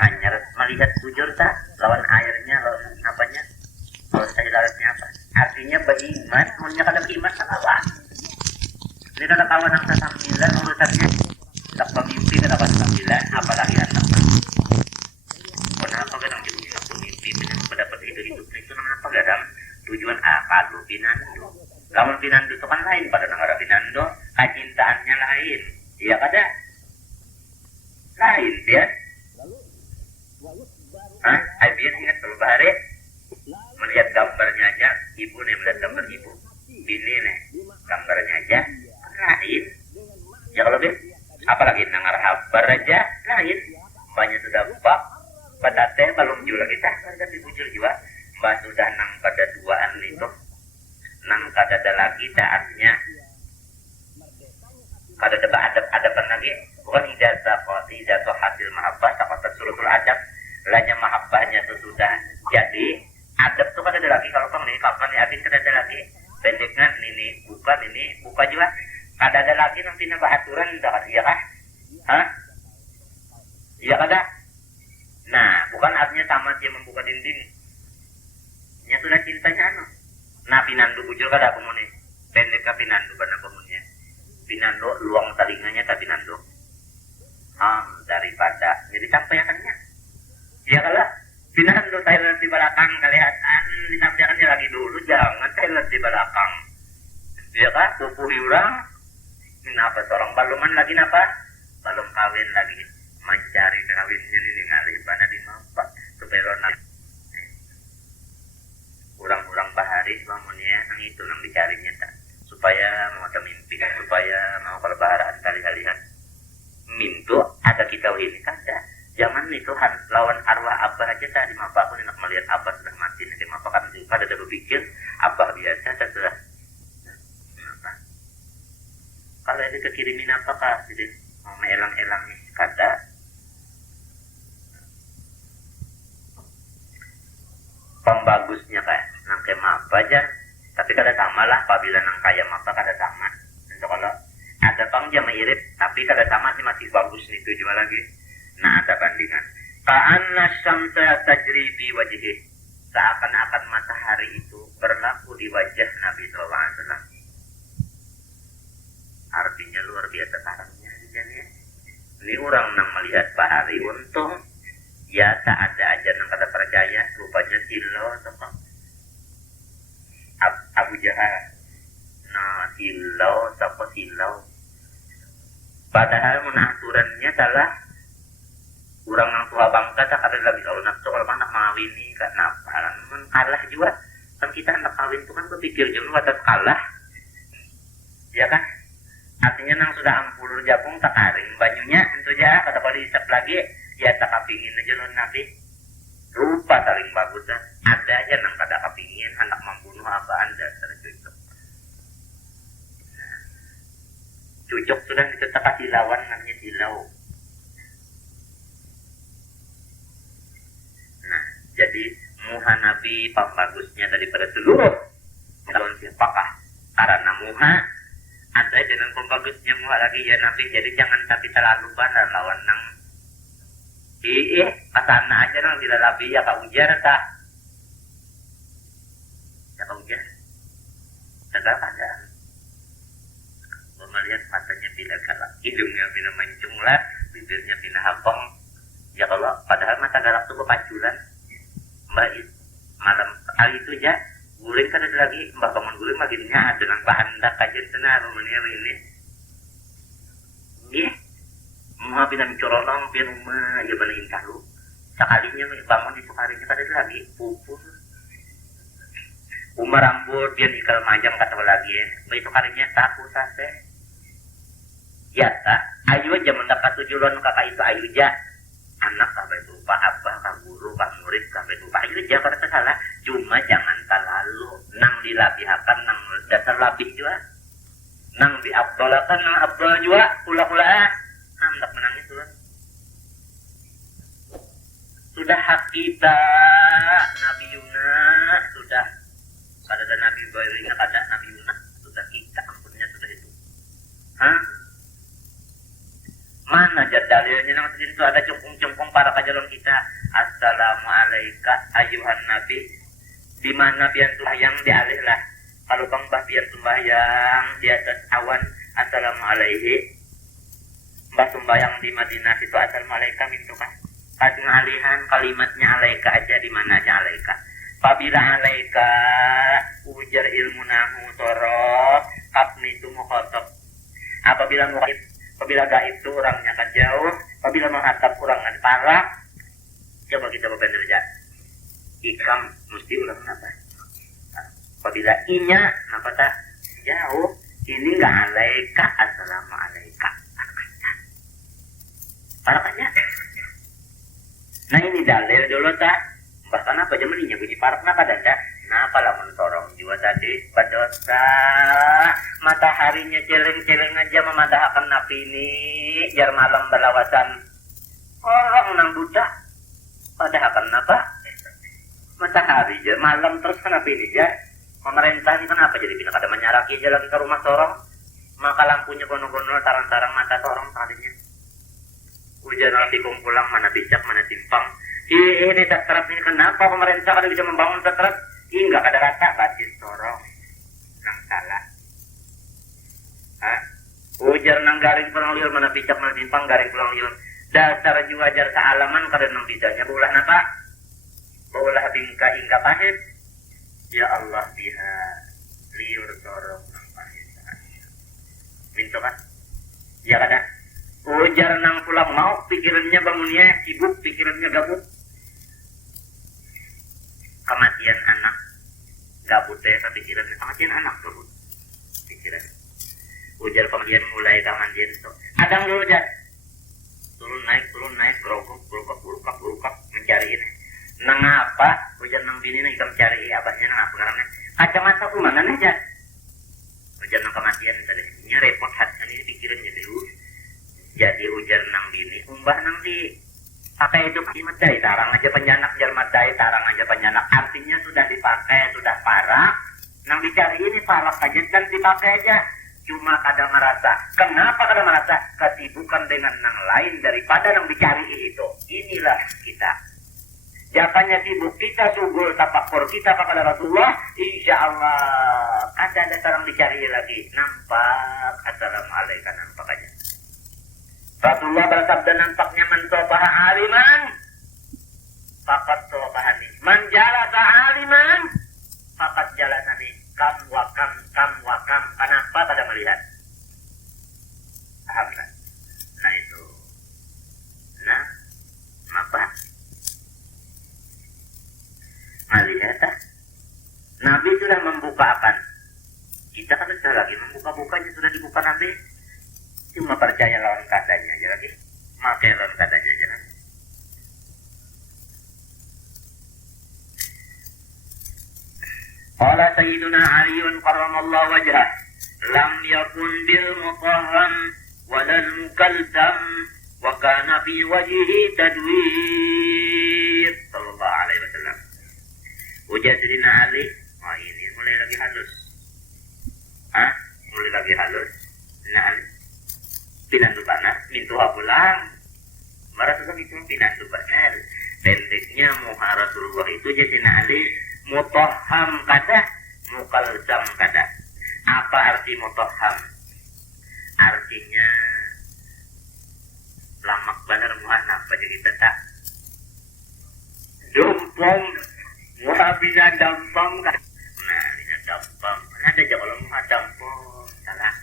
hanya melihat bujur tak lawan airnya lawan apanya lawan daratnya apa artinya beriman punya kada beriman apa ini kada kawan yang sambilan urusannya tak pemimpin kada kawan sambilan apalagi anak kenapa kadang jadi pemimpin yang mendapat hidup itu kenapa kadang tujuan kalau pinando lawan pinando itu kan lain pada negara pinando kecintaannya lain iya kada lain dia biar ingat kalau bahari melihat gambarnya aja ibu nih melihat gambar ibu bini nih gambarnya aja lain ya kalau dia apalagi nangar habar aja lain banyak sudah bak pada teh belum juga kita kan dibujur juga mbak sudah nang pada duaan itu nang kada ada lagi taatnya kada ada lagi bukan ijazah hasil mahabbah takut suratul adab lanya mahabbahnya itu sudah jadi adab tuh kada ada lagi kalau kamu nih kapan nih abis kada ada lagi pendeknya ini buka juga kada ada lagi nanti nambah aturan dah iya kah hah iya kada nah bukan artinya tamat dia membuka dinding nya sudah cintanya nah pinandu bujur kada komune pendek ka pinandu kana komunnya pinando luang telinganya tak pinando daripada jadi sampaikannya ya kalau pinando Thailand di belakang kelihatan ditampilkannya lagi dulu jangan Thailand di belakang ya kan pupuh orang kenapa seorang baluman lagi napa balum kawin lagi mencari kawinnya ini ngalih pada di mapa supaya orang-orang bahari bangunnya yang itu yang dicarinya tak supaya mau ada mimpi supaya mau kelebaran kali-kalian mintu ada kita ini kada jangan itu lawan arwah abah aja tadi mapa aku nak melihat abah sudah mati nanti mapa kan juga ada berpikir abah biasa setelah kalau ada kekirimin apa kah jadi mau melang-elang kada pembagusnya kayak nang kemah aja tapi kada sama lah apabila nang kaya maka kada sama untuk kalau ada pang jama irit tapi kada sama sih masih bagus nih itu juga lagi nah ada bandingan ka'anna syamsa tajri fi wajhi seakan-akan matahari itu berlaku di wajah Nabi sallallahu alaihi wasallam artinya luar biasa tarangnya ya. Ini orang nang melihat bahari untung ya tak ada aja nang kada percaya rupanya silo sama Abu Jahal nah silau padahal menaturannya salah orang yang tua bangka tak ada lagi kalau nak soal mana mawini kan apa kan kalah juga kan kita anak kawin itu kan berpikir dulu atas kalah ya kan artinya nang sudah ampulur japung tak karing banyunya itu aja kata kalau diisap lagi ya tak kapingin aja lo nabi rupa saling bagus dah ada aja nang kada kapingin anak membunuh apaan dasar cucuk sudah kita kasih lawan namanya silau nah jadi muha nabi pembagusnya daripada seluruh lawan siapakah karena muha ada dengan pembagusnya muha lagi ya nabi jadi jangan tapi terlalu bandar lawan nang kasana aja nang dilalabi ya kak ujar tak ya kak ujar sedang ada melihat matanya bila galak hidungnya bila mancung lah bibirnya bila habang ya kalau padahal mata galak itu kepaculan mbak malam kali itu aja guling kan ada lagi mbak bangun guling makinnya ada nang bahandak kajian tenar rumahnya ini iya mau pinang corolong biar rumah ya banain kalu sekalinya bangun itu harinya kan ada lagi pupus umar rambut dia ikal majang kata lagi ya itu harinya taku sase ya tak ayu aja mendapat tujuan kakak itu ayu aja anak kakak itu pak abah kak guru kak murid kakak itu pak ayu aja pada salah cuma jangan terlalu nang dilapihakan nang dasar lapih juga nang diabdolakan nang abdol juga pula hendak menangis tuh sudah hak kita Nabi Yunus sudah kada ada Nabi Bayrina kada Nabi Yunus sudah kita ampunnya sudah itu mana jatuh dalilnya nang itu ada cungkung-cungkung para kajalon kita. Assalamualaikum ayuhan nabi. Di mana pian sembahyang dialih lah. Kalau bang bah pian sembahyang di atas awan, assalamualaikum. Mbah sembahyang di Madinah itu assalamualaikum itu kan. Kajeng alihan kalimatnya alaika aja di mana aja alaika. Apabila alaika ujar ilmu nahu sorot kapni itu mukhotob. Apabila gaib itu orangnya kan jauh. Apabila menghatap orangnya parah. Coba kita berbanding aja. Ikam mesti ulang apa? Apabila inya apa tak jauh. Ini enggak alaika assalamualaikum. Parakannya. Nah ini dalil dulu tak. Bahkan apa aja meninya bunyi parak napa danda. Napa lamun sorong jiwa tadi berdosa. Mataharinya celeng-celeng aja memadahkan napi ini. Jar malam berlawasan. Orang nang budak. Padahkan napa? Matahari jar malam terus kenapa ini jar? Pemerintah ini kenapa jadi pindah kada menyaraki jalan ke rumah sorong? Maka lampunya gono-gono tarang-tarang mata sorong tadinya. Hujan nanti kumpulang mana bijak mana timpang. Ini terserap ini kenapa pemerintah kada bisa membangun terserap? Enggak ada rata batin sorong. Nang salah. Ujar nang garing pulang liur mana bijak mana timpang garing pulang liur. Dasar juga ajar sealaman kada nang bisanya bulah napa? Bulah bingka hingga pahit. Ya Allah biha liur sorong nang pahit. Minto kan? Ya kada. Ujar nang pulang mau pikirannya bangunnya sibuk pikirannya gabut. Kematian anak gabut ya pikirannya kematian anak gabut pikiran. Ujar kemudian mulai kemandian itu. Adang dulu jar. Turun naik berukak mencari ini. Nang apa? Ujar nang bini nih mencari abahnya nang apa karena kacamata ku mana nih jar. Ujar nang kematian tadi. Ini repot hati ini pikirannya dulu. Jadi ujar nang bini, umbah nang di pakai itu kaki medai, tarang aja penyanak jar medai, tarang aja penyanak. Artinya sudah dipakai, sudah parah. Nang dicari ini parah saja kan dipakai aja. Cuma kadang merasa, kenapa kadang merasa kesibukan dengan nang lain daripada nang dicari itu. Inilah kita. Japannya sibuk kita sugul tapakur kita kepada Rasulullah, insya Allah ada tarang dicari lagi. Nampak, assalamualaikum nampak aja. Rasulullah bersabda nampaknya mensobah aliman fakat sobahani menjalasa aliman fakat jalasani kam wakam kenapa pada melihat paham kan? Nah itu nah apa melihat Nabi sudah membukakan kita kan sudah lagi membuka-bukanya sudah dibuka Nabi. Cuma percaya lawan katanya aja lagi. Makai lawan katanya aja lagi. Qala Sayyiduna Aliun karramallahu wajhah lam yakun bil mutahham walal mukaltam wa kana fi wajhihi tadwir sallallahu alaihi wasallam. Ujar Sayyidina Ali, wah ini mulai lagi halus. Mulai lagi halus. Nah Ali pinandu panas, mintuha pulang. Marah susah itu pinandu panas. Pendeknya muha Rasulullah itu jadi Ali mutoham kada, mukalzam kada. Apa arti mutoham? Artinya lamak benar muha apa jadi tak? Dumpong, muha bisa dampong kan? Nah, bisa dampong. Ada aja kalau muha dampong, salah.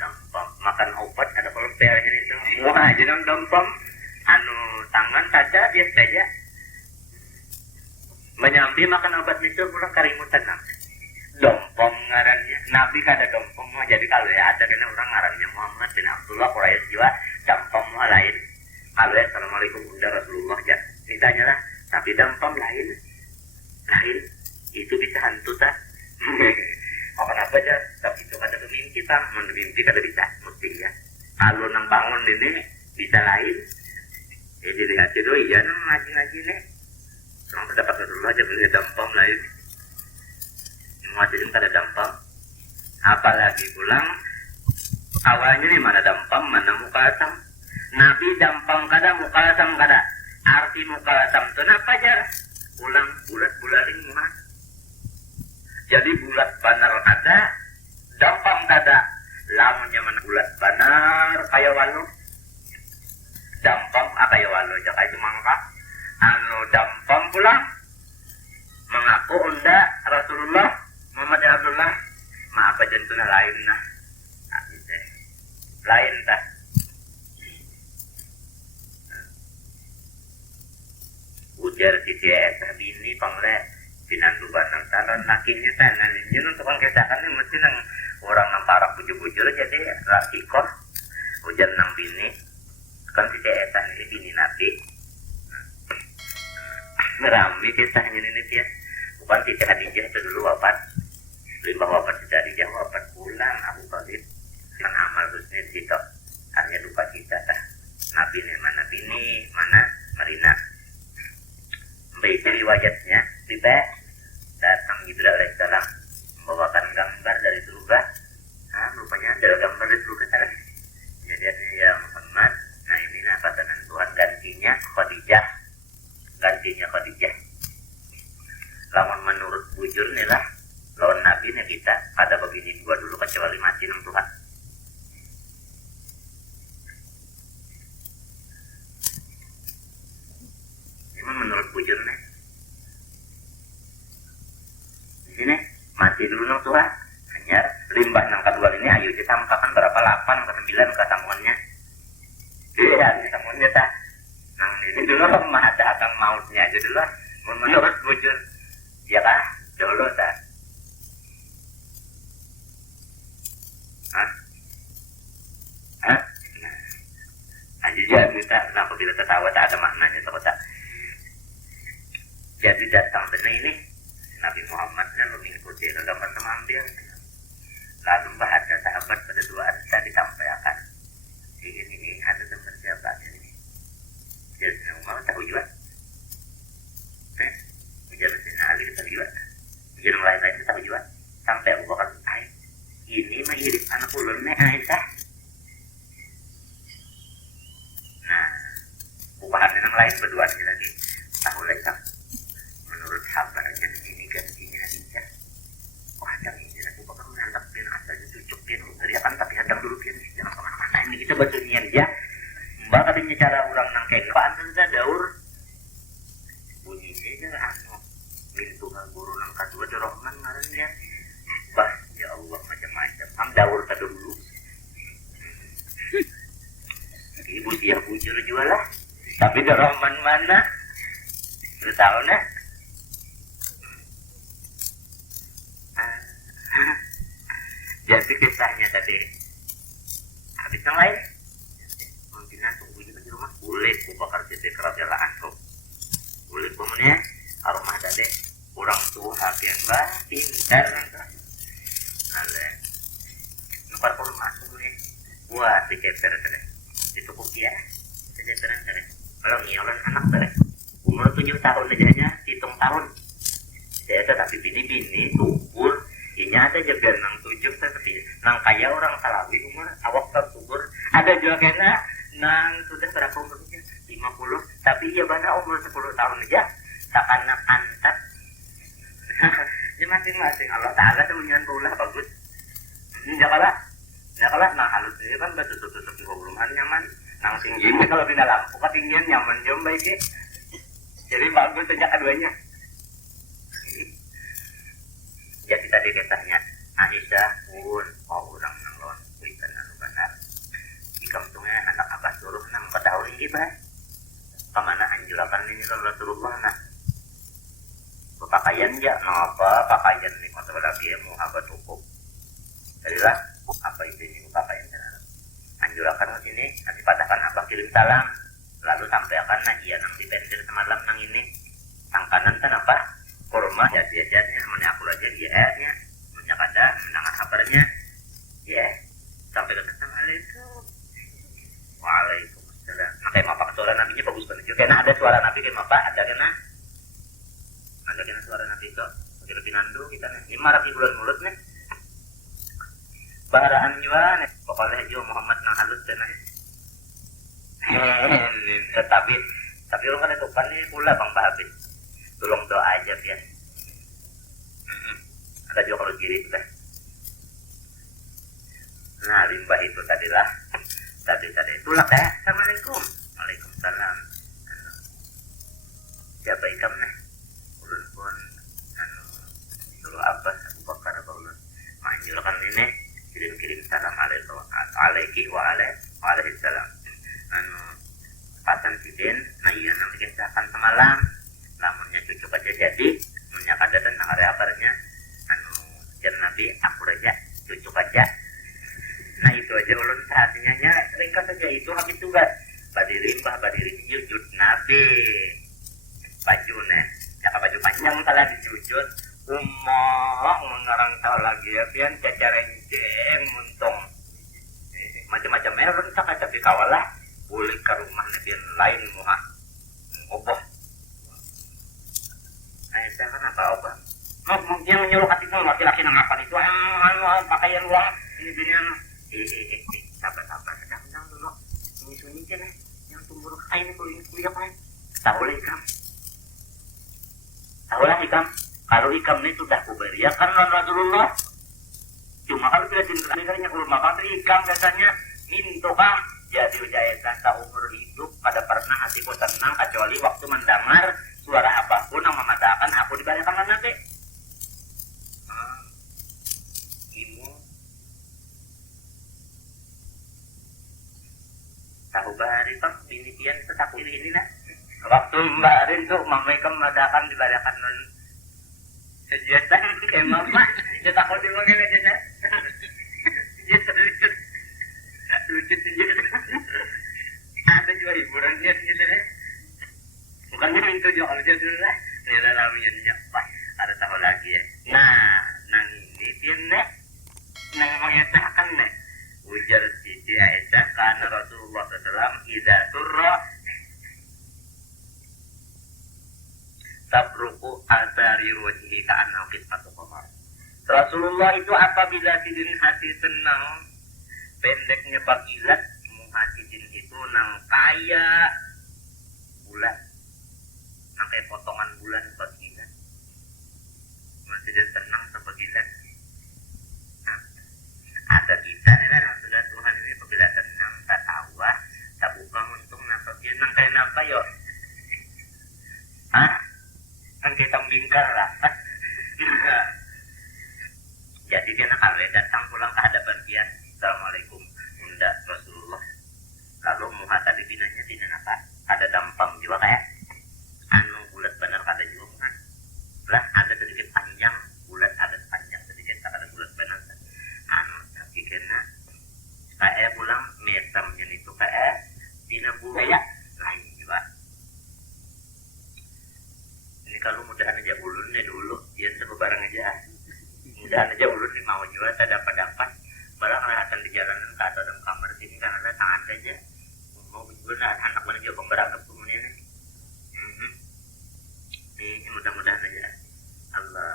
Dampam makan obat ada pelempelnya itu wah aja dong dampam anu tangan saja dia saja menyambi makan obat itu pulang karimutan dampam ngarannya Nabi kada dampam jadi kalau ya ada kena orang ngarannya Muhammad bin Abdullah Quraisy jiwa dampam lain kalau ya assalamualaikum bunda Rasulullah ya ditanya lah tapi dampam lain itu bisa hantu tak kenapa aja tapi itu kada bermimpi tak mimpi kada bisa mesti ya kalau nang bangun ini bisa lain dilihat itu iya nang ngaji nih nang pendapat Rasulullah aja melihat dampam lain ngaji kada dampam apalagi pulang awalnya nih mana dampam mana muka asam Nabi dampang kada mukalasam kada. Arti mukalasam itu apa jar? Ulang bulat bulaling mah. Jadi bulat banar kada, dampang kada. Lamunnya mana bulat banar kaya walu. Dampang kaya walu jaka itu mangka. Anu dampang pulang mengaku unda Rasulullah Muhammad Abdullah maaf aja itu lain nah lain tak ujar si tapi ini pangle pinandu banang talon lakinya sana ini untuk kesakan ini mesti nang orang nang parak bujur-bujur jadi rasikor ujar nang bini kan si ini bini nabi ngerami kisahnya ini dia bukan si Khadijah itu dulu wafat limbah wafat si Khadijah wafat pulang Abu Talib yang amal husni situ hanya duka kita dah nabi ini mana Marina baik riwayatnya tiba datang Jibril alaihissalam membawakan gambar dari surga rupanya ada gambar dari surga jadi ya Muhammad nah ini pasangan Tuhan gantinya Khadijah lawan menurut bujur nih lah lawan nabi nih kita ada begini dua dulu kecuali mati nang Tuhan ini menurut bujur nih di sini mati dulu nang Tuhan hanya limbah nang kedua ini ayo kita angkakan berapa 8 ke 9 ke sambungannya iya sambungannya tak nang ini dulu mah ada mautnya aja dulu menurut bujur ya kah dulu tak aja kita kenapa kita tertawa tak ada maknanya tak jadi datang benar ini Nabi Muhammadnya mengikuti gambar mengambil lalu bahasa sahabat pada dua arsa disampaikan ini ada gambar siapa ini jadi mau tahu juga ujar Sayyidina Ali kita juga ujar lain-lain kita juga sampai Abu Bakar ini mah irit anak ulunnya Aisyah nah ubahan yang lain berdua lagi tahu lagi menurut kabarnya ini gantinya Khadijah wah jangan ini Abu Bakar menantapin asalnya cucukin dari akan tapi hadang dulu kan jangan kemana-mana ini kita bacanya dia mbak katanya cara orang nangkeng apaan saja daur bunyinya kan anu mintu guru nang kedua di Rahman ngaran dia bah ya Allah macam-macam am daur ke dulu ibu dia bujur juga lah tapi di Rahman mana lu tahu nah jadi kisahnya tadi habis yang lain mungkin tunggunya di rumah boleh Abu Bakar Siddiq radhiyallahu anhu boleh pemennya rumah tadi orang tua hakian bah pintar ale numpar rumah nih buat dikeper tadi itu kukiah sejajaran tadi kalau ngiolan anak tadi umur 7 tahun aja hitung tahun saya tapi bini subur ini ada juga nang 7 tapi nang kaya orang Salawi umur awak tersubur ada juga kena nang sudah berapa umurnya 50 tapi ya bana umur 10 tahun aja takana antat ya masing-masing Allah Ta'ala semuanya tulah bagus Jakalah nah halus ini kan betul-betul di hubungan nyaman nang tinggi kalau pindah lampu ketinggian nyaman jom baik ya jadi bagus sejak keduanya jadi tadi kisahnya Aisyah pun orang nang lawan kuitan anu benar di kampungnya anak abah suruh nang ketahui ini bah kemana anjurakan ini Rasulullah nah pakaian ya apa pakaian ni kata lagi mau apa cukup jadilah apa itu ini pakaian anjurakan ke sini nanti patahkan apa kirim salam lalu sampaikan nah iya nang dipensil semalam nang ini tang kanan kan apa kurma jadinya mana aku aja dia nya punya kada mendengar kabarnya ya sampai ke assalamualaikum waalaikumsalam nah kayak apa suara nabinya bagus banget juga karena ada suara nabi kayak apa ada kena suara nabi itu kita pinandu kita nih 5 bulan mulut nih baharaan juga nih pokoknya juga Muhammad nang halus dan Tapi orang kan itu kan ini pula bang Bahabin. Tolong doa aja ya. Ada juga kalau kiri itu. Nah limbah itu tadilah. Tadi itulah teh. Assalamualaikum. Waalaikumsalam. Siapa ikam nih? Ulun pun suruh apa? Abu Bakar apa ulun? Manjurkan ini kirim salam alaiki wa alaihi salam. Pasan sidin, nah iya nang kisahkan semalam. Lamunnya cucu aja jadi, munnya kada tenang ada kabarnya. Jan Nabi aku aja, cucu aja. Nah itu aja ulun saatnya nya ringkas saja itu habis tugas. Badiri sujud Nabi. Baju nih, jaka baju panjang telah disujud. Mengarang tahu lagi ya, pian cacarenceng muntung. Macam-macam merah tak tapi kawalah boleh ke rumah nebian lain muha. Oboh. Saya kan apa obah? Dia menyuruh hati itu laki-laki nang apa itu? Pakaian uang ini binian. Sabar sedang dulu. Sunyi kan yang tumbuh kain kuliah kan. Tahu lah ikam. Kalau ikam ini sudah kuberiakan oleh Rasulullah. Cuma kalau tidak dinilainya ulama kan ikam biasanya minto kang jadi ujayatan tak umur hidup pada pernah hatiku tenang kecuali waktu mendengar suara apapun yang memadakan aku diberiakan nanti. Imu tahu bahari kan binipian setakir ini nah. Waktu Mbak Arin tuh mama ikam madakan diberiakan kegiatan kayak mama cetak kau dimanggil aja lucu ada juga hiburannya gitu deh bukannya itu juga aja dulu lah ini ada ramenya pas ada tahu lagi ya nang ini dia nek nang mengesahkan nek ujar Siti Aisyah karena Rasulullah SAW idza surra tabruku asari wajhi ka'annahu qismatu qamar. Rasulullah itu apabila sidin hati tenang pendeknya bagilat muhajidin itu nang kaya bulan nang kayak potongan bulan bagilat masih dia tenang sebagilat. Nah, ada kita nih kan sudah Tuhan ini apabila tenang tak tawa tak buka untung napa dia nang kayak napa yo kan kita bingkar lah. Jadi dia kalau datang pulang ke hadapan dia, Assalamualaikum, Bunda Rasulullah. Lalu muha tadi binanya tidak apa? Ada dampang juga kayak bulat benar kata juga kan? Lah ada sedikit panjang, bulat ada panjang sedikit, tak ada bulat benar. Tapi kena kayak pulang metamnya itu kayak tidak kayak lain juga. Ini kalau mudahan aja ulunnya dulu, dia seru bareng aja. Mudahan aja ulun nih mau juga tak dapat barang akan di jalanan ke atas dalam kamar sini kan ada tangan aja. Mau juga anak mana juga pemberangkat semuanya nih. Ini mudah-mudahan aja. Allah.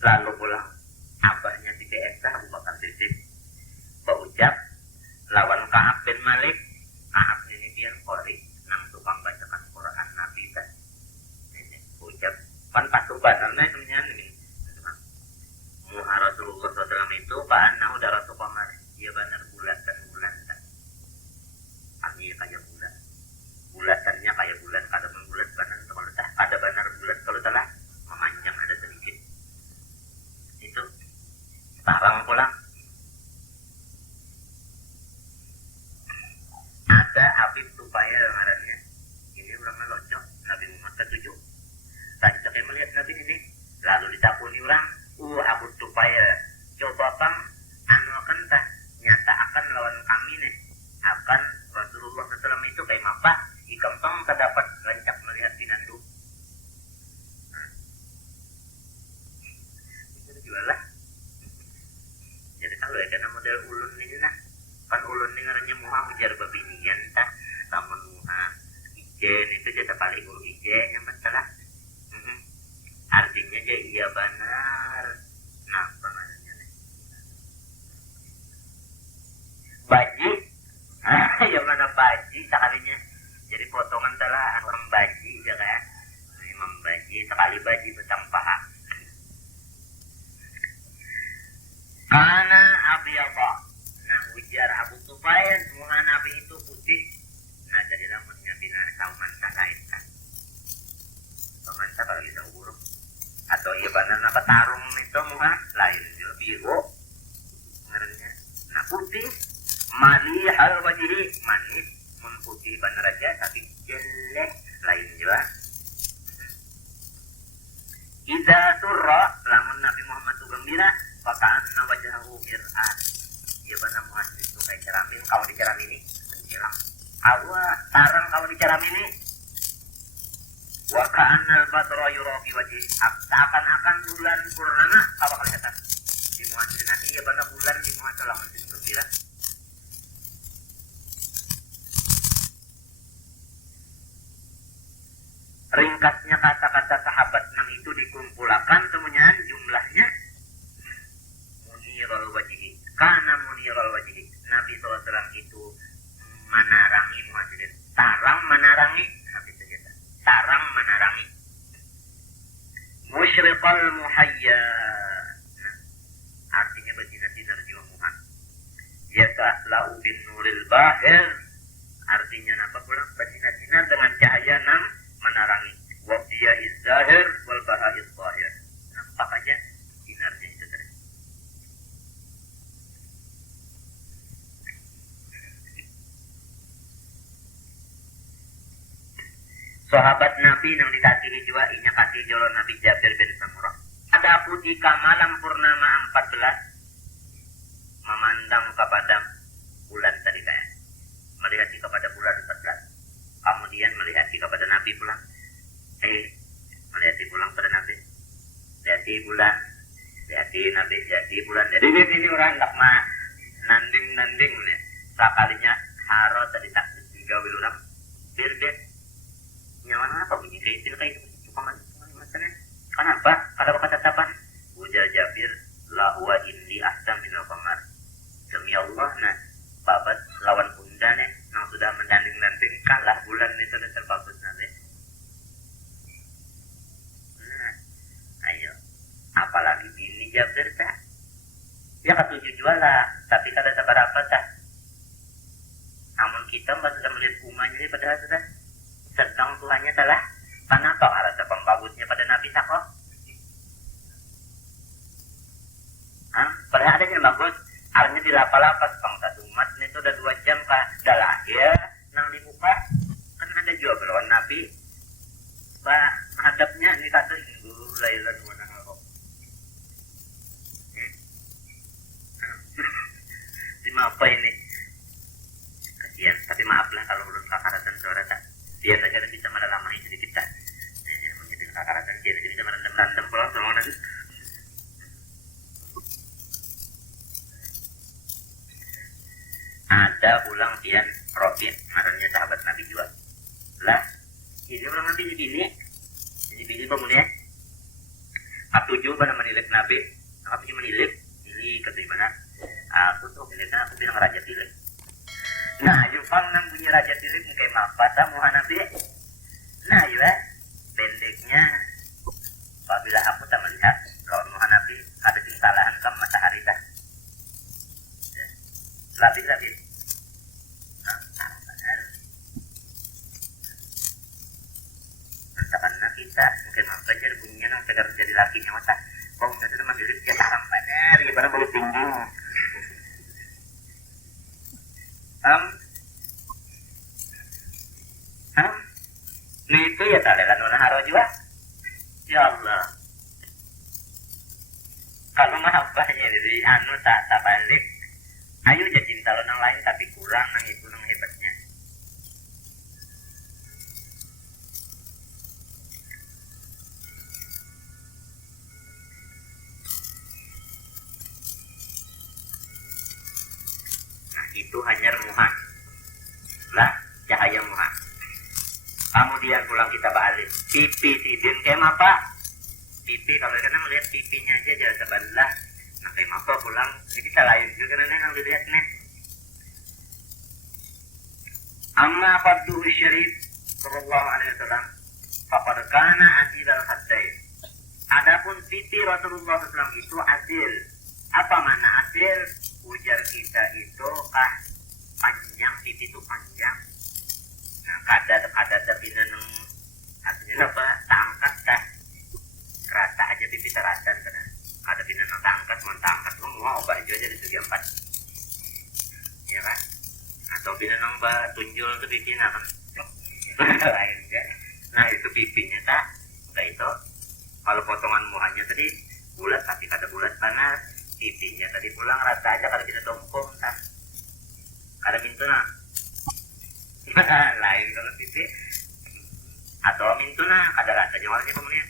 Lalu pulang abahnya si Esa Abu Bakar Siddiq berucap lawan Ka'ab bin Malik. Ka'ab ini dia qori nang tukang bacakan Quran Nabi kan. Ini ucap pan pasukan karena sebenarnya ini muha Rasulullah SAW itu ba'anna udah Rasul Qamar dia benar bulatan kan kami kayak bulatannya kayak bulan kada bulat benar kalau tak ada benar bulat kalau telah memanjang ada sedikit itu sekarang pulang ada Habib Tufayl ngarannya ini orangnya locok Nabi Muhammad ketujuh rancaknya melihat Nabi ini lalu ditakuni orang Abu Tufayl coba bang akan tak nyata akan lawan kami nih akan Rasulullah SAW itu kayak apa ikam tong terdapat rancak melihat dinandu itu jual lah jadi kalau ya karena model ulun ini nah kan ulun ini ngarannya muha ujar babinian tak namun muha ijen itu jata paling guru ijen yang masalah artinya aja iya benar nah penanya nih baji potongan telah membaji ya kan, membaji sekali baji betang paha. Karena abiyaba, nah ujar Abu Sufyan semua nabi itu putih. Nah jadilah mennya bina saumansa lain kan. Saumansa kalau kita urut atau iya benar apa tarung itu muka lain biru ngarannya. Nah putih malihal wajhi manis mun putih benar aja tapi jelek lain juga. Idza surra lamun Nabi Muhammad itu gembira faka'anna wajhahu mir'at. Ya benar muhasib itu kayak cermin, kalau di cermin ini menjilang. Awa tarang kalau di cermin ini. Wa ka'anna al-badra yura fi wajhi. Seakan-akan bulan purnama apa kelihatan di muhasib nanti ya benar bulan di muhasib lamun gembira. Ringkasnya kata-kata sahabat nang itu dikumpulkan semuanya jumlahnya munirul wajhi. Karena munirul wajhi Nabi SAW itu menarangi muhajirin. Tarang menarangi Nabi saja. Tarang menarangi. Musyriqal muhayya. Nah, artinya bersinar-sinar jiwa muhan. Yata'lau bin nuril bahir. Artinya apa pula? Bersinar-sinar dengan cahaya nang menarangi. Waqtiya izzahir wal baha'is zahir. Nampak aja sinarnya itu tadi. Sahabat Nabi yang dikasihi jua inya kasih jolo Nabi Jabir bin Samurah. Ada ketika malam purnama 14 memandang kepada bulan tadi kan. Melihat kepada bulan 14. Kemudian melihat kepada Nabi pulang. Melihat pulang pada Nabi. Lihat bulan. Lihat Nabi, lihat bulan. Jadi ini orang tak mah nanding nih. Sekalinya haro tadi tak tiga wiluram. Birbet. Nyawa apa bunyi kaitil kayak itu. Cuma macamnya. Kenapa? Kalau kata tapan. Ujar Jabir la huwa inni ahsam minal qamar. Demi Allah nah babat lawan bunda nih yang sudah mendanding-danding kalah bulan itu dan terbagus nanti. Nah, ayo apalagi bini Jabir tak ya ketujuh jualah tapi kada sabar apa tak. Namun kita mbak sudah melihat umahnya padahal sudah sedang Tuhannya telah kenapa rasa pembagusnya pada Nabi Sako. Padahal ada yang bagus artinya di lapas bangsa umat itu udah 2 jam kah dah lahir nang dibuka kan ada juga belawan Nabi bah hadapnya ini kata inggu lailan mana ngakok apa ini kasihan tapi maaflah kalau belum kakaratan suara tak dia saja bisa melamahi sedikit tak menjadi kakaratan dia bisa merendam pulang semua nanti. Ada ulang pian Robi, ngarannya sahabat Nabi juga. Lah, ini ulang Nabi jadi bini pemulia. Atuju pada menilik Nabi, apa sih menilik? Ini kata mana? Aku tuh meniliknya aku bilang raja tilik. Nah, Jepang nang bunyi raja tilik kayak apa sama Nabi? Nah, ya, pendeknya. Apabila aku tak melihat kalau Nabi ada kesalahan kam matahari dah. Lapis. Karena kita mungkin saja bunyinya nang segar jadi lakinya mata. Kalau nggak sudah mandiri dia sarang paner, ya barang baru tinggi. Ini itu ya talelan nona haro juga. Ya Allah. Kalau mahabbahnya dari anu tak balik. Ayo jadi cinta lo nang lain tapi kurang nang itu nang hebatnya. Nah itu hanya muhan. Lah cahaya muhan. Kemudian pulang kita balik. Pipi sidin kayak apa? Pipi kalau kita melihat pipinya aja jangan sebelah. Nah kayak apa pulang ini bisa lain juga nih yang dilihat nih. Amma farduhu syarif sallallahu alaihi wasallam faqad kana adilal haddain. Adapun pipi Rasulullah SAW itu adil. Apa makna adil? Ujar kita itu panjang, pipi itu panjang. Nah, kada tapi neneng artinya apa? Tangkat kah? Rata aja pipi terasa kan. Kada pindah tangkat, mentangkat lu mau obat aja dari segi 4. Ya kan? Atau pindah nambah tunjul ke pipi kan. Lain kan. Nah, itu pipinya tak. Enggak itu. Kalau potongan muhanya tadi bulat tapi kada bulat panas, pipinya tadi pulang rata aja kada kita dompong tak. Kada mintuna. Lain kalau pipi atau mintuna kada rata jawabnya kemudian.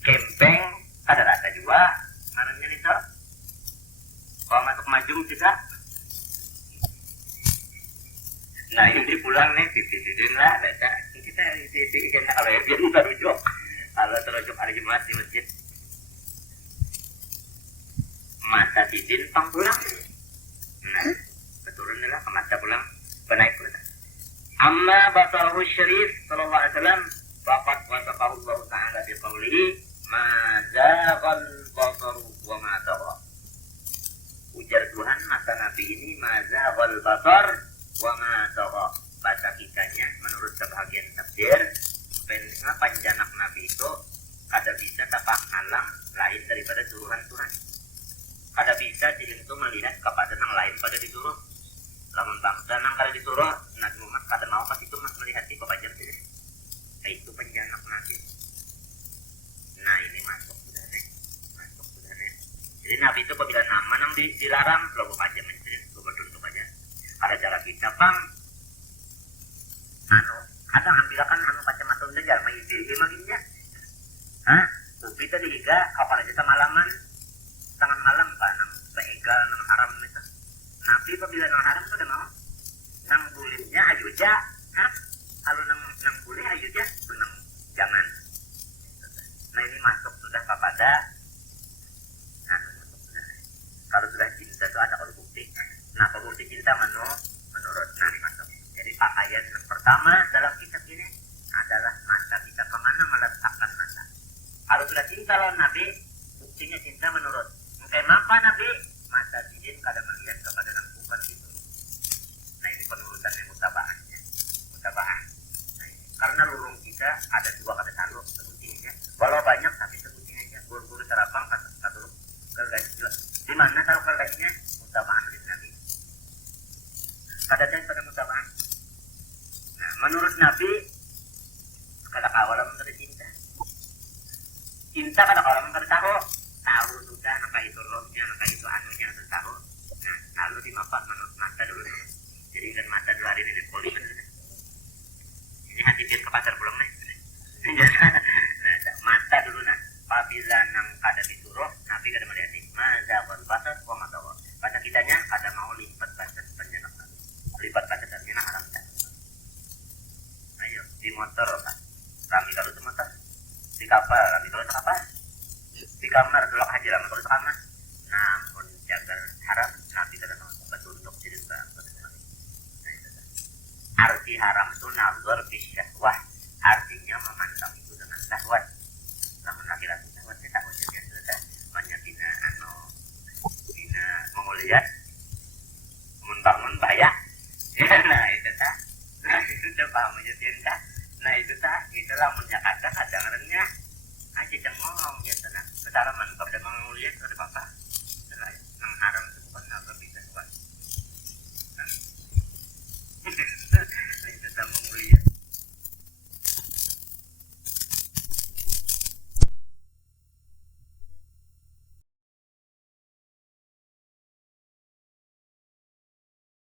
Kempeng kada rata juga ngarannya itu. Kalau masuk majung kita. Nah ini pulang nih titik lah data kita titik kalau ya biar terujuk kalau terujuk hari Jumat di masjid mata tidin pang pulang. Nah beturun lah ke mata pulang penaik pulang. Amma basaruhu syarif sallallahu alaihi wasallam faqad wasaqahu Allah ta'ala bi qawlihi ma zaqal basaru wa ma tagha. Ujar Tuhan mata Nabi ini ma zaqal basar wa ma tagha. Bahasa kitanya menurut sebagian tafsir panjanak Nabi itu kada bisa tapak halang lain daripada suruhan Tuhan. Kada bisa jadi itu melihat kepada yang lain pada disuruh. Lamun bangsa nang kada disuruh, Nabi Muhammad kada mau pas itu melihat di kepajar saja. Nah, itu panjanak Nabi. Nah ini masuk sudah nih. Jadi Nabi itu apabila nama nang dilarang, lo aja mencari, lo bertuntuk aja. Ada cara kita bang. Ada ambilkan kacamata lejar, mai diri maginya. Upi tadi juga kapan aja malaman, tangan malam pak, nang seegal nang haram itu. Nabi apabila nang haram tuh mau, nang bulitnya ayo aja, kalau nang boleh ayo aja, nang jangan. Nah ini masuk sudah kepada, kalau sudah cinta itu ada bukti. Nah bukti cinta menurut Nabi masuk. Jadi pakaian yang pertama dalam kitab ini adalah mata kita kemana meletakkan mata. Kalau sudah cinta lawan Nabi, buktinya cinta menurut. Kenapa Nabi? Mata sidin kada melihat kepada yang bukan itu. Nah ini penurutan yang mutabahannya. Mutabahan. Nah, karena lurung kita ada dua kada satu sebutinya. Walau banyak tapi sebutinya aja. Guru-guru terapang satu gergaji. Di mana tahu gergajinya? Mutabahan dari Nabi. Kada ada pada mutabahan. Nah menurut Nabi kada kawalan dari cinta. Cinta kada kawalan kada tahu sudah nangka itu rohnya, nangka itu anunya sudah tahu. Nah lalu dimapak menurut mata dulu. Jadi kan mata dulu hari ini poli bener. Ini hati biar ke pasar pulang nih. Nah mata dulu nah. Apabila nang kada disuruh, Nabi kada melihat ini. Maza wal basar wa matawa. Baca kitanya kada mau lipat basar penjanak Nabi. Lipat basar dan ini haram tak. Ayo di motor kan. Kami kalau di motor, di kapal, kami kalau di kapal. Di kamar tolak aja lah kalau kamar. Namun jaga haram Nabi kada mau betul untuk diri kita. Arti haram itu nazar bisyahwah. Artinya memandang itu dengan syahwat. Namun laki-laki syahwatnya tak wajib yang sudah banyak bina mengulihat membangun bahaya. Nah itu tak. Nah itu dah paham aja cinta. Nah itu tak. Itulah menyakatkan ada orangnya. Aja jangan ngomong ya tenang. Secara mantap dan mengulihat ada apa?